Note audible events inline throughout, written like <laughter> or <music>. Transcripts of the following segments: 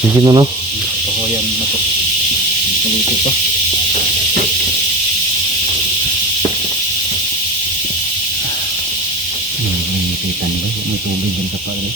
Sige mo no? Pakuyan na to. Nalito pa. May kita nila. May tubig din sa pare.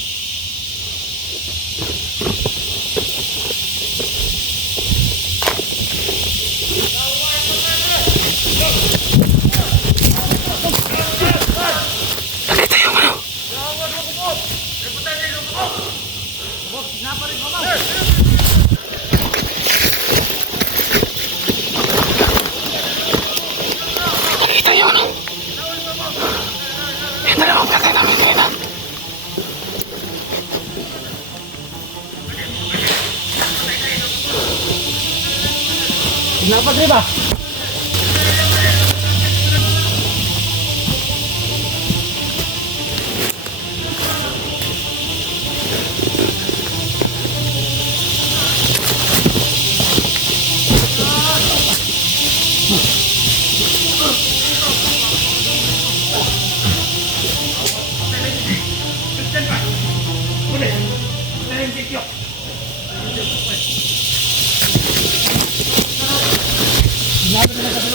Pagriba.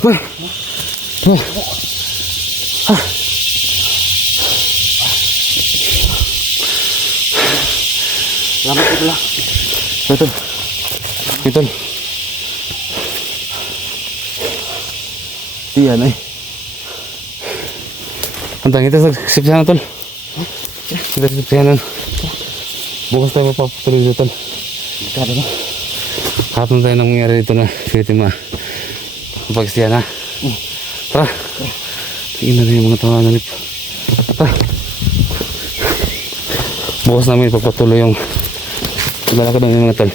pa? Ah. Ah. Salamat ko pala. Ito. Ito. Iyan ay. Antang kita sa sipsahan tol. Kita sa sipsahan. Bukas tayo mapapatuloy dito tol. Kada ba? Kahapon tayo nang nangyari dito na pwede ma pagsiyan ha. Tara. Tingnan natin yung mga tawa na lip. Tara. Bukas namin ipagpatuloy yung Ibalakad ng mga tol.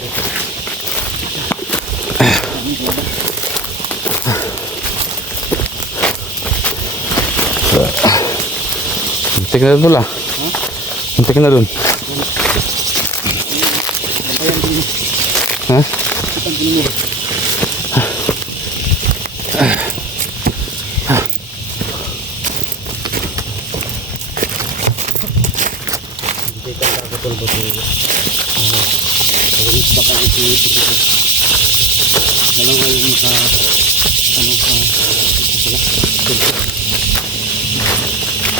Muntik na doon ah. Muntik na doon. Ha? Hindi ka kakatol ba ito? Ah, pero baka ito Dalawa yung. Ano ka... Wala.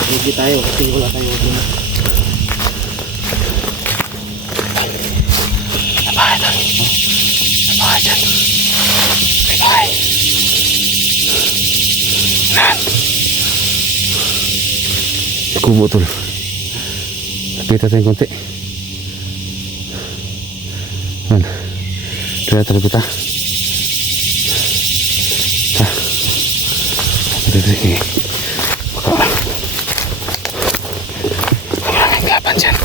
Hindi tayo kasi wala tayo din. Bahay tol. Bahay dyan. May bahay. Nan. Kubo tol. Lapit natin konti. Tara tara kita. Ha. Tara tara kini. Baka. Wala nang gapan dyan.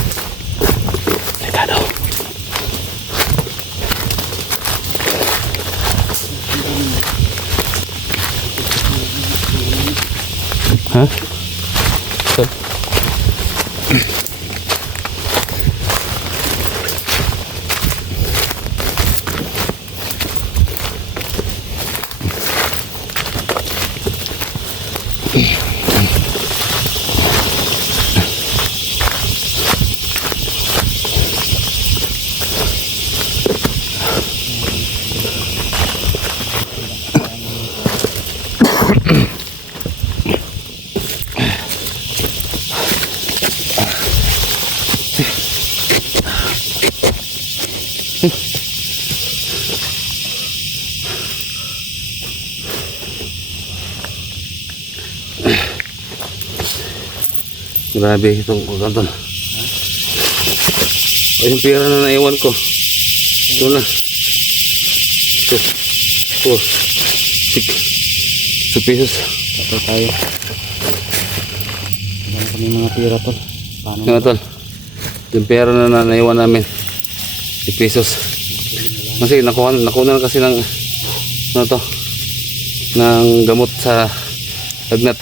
Delikado. Ha? Grabe itong kukanton. O yung pera na naiwan ko. Ito na. Ito. Ito. Sik. Two pesos. Ito tayo. Wala kami mga tira to. Paano? Yung tol. Yung pera na, na naiwan namin. Two pesos. Kasi nakuha, nakuha na kasi ng ano to ng gamot sa lagnat.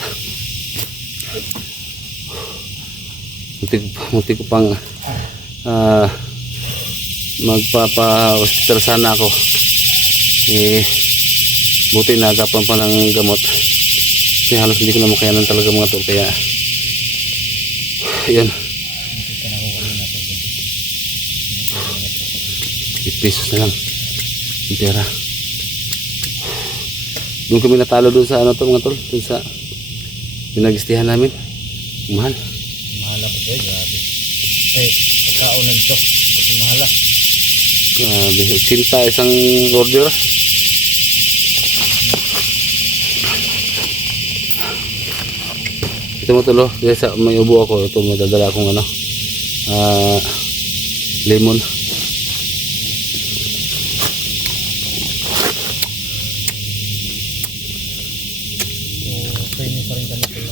Munti, munti ko pang ah magpapa-hospital sana ako. Eh, buti nagapan pa ng gamot. Kasi halos hindi ko na makayanan talaga mga tol. Kaya, yun. pesos na lang yung pera doon kami natalo doon sa ano to mga tol doon sa pinagistihan namin mahal Tayo. Grabe. Eh, pagkaon ng ito. Kasi mahala. grabe 80 isang order ito mo tulo dahil sa may ubo ako ito madadala akong ano ah lemon So, training pa rin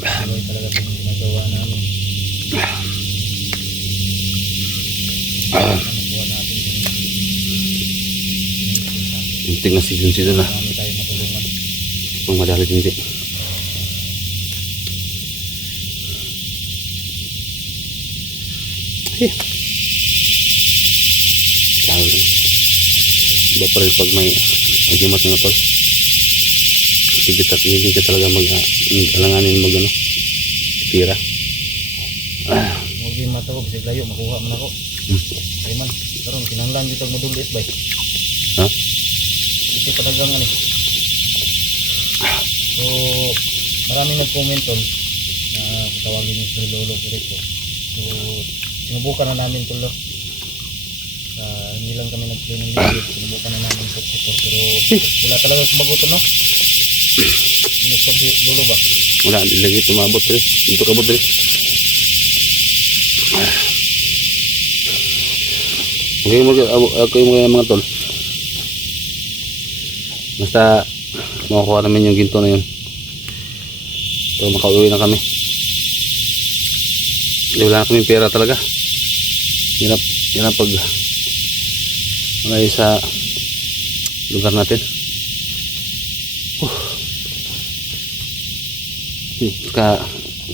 buhay talaga itong ginagawa namin. ah, Nakuha natin yung tintig na season season na marami tayo matulungan. pang madali rin. Iba pa rin pag may agimat na tol. Hindi ka, hindi ka talaga mag, alanganin mag ano, tira. Ah, Huwag yung matawag kasi layo, makuha man ako. Hmm. Ay man, karon kinahanglan dito modulit bay. ha? Ito padagangan eh. So, maraming nag-comment tol na tawagin yung Sir Lolo Kiriko. So, sinubukan na namin no? Sa hindi lang kami nag-play ng video, sinubukan na namin ito ito. Pero wala talaga sumagot no? Lolo ba? Wala, lagi tumabot rin. Dito kabot rin. Okay, mag ako yung mga mga tol. Basta makukuha namin yung ginto na yun. So makauwi na kami. Wala na kami pera talaga. Hirap, hirap pag malayo sa lugar natin. Ka,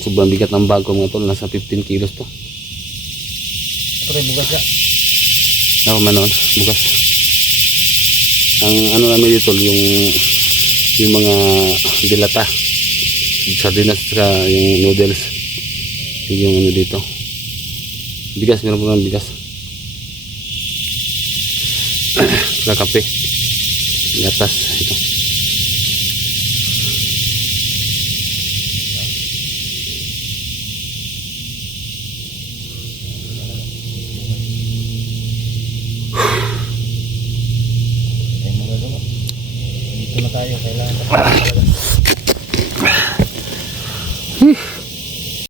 sobrang bigat ng bag ko mga tol. Nasa 15 kilos to. Rin bugas siya. Ako manon, bukas. Ang ano namin dito, yung yung mga dilata. Sardinas sa yung noodles. Yun yung ano dito. Bigas, meron po ng bigas. <clears throat> Saka kape. Gatas. Ito. Kailangan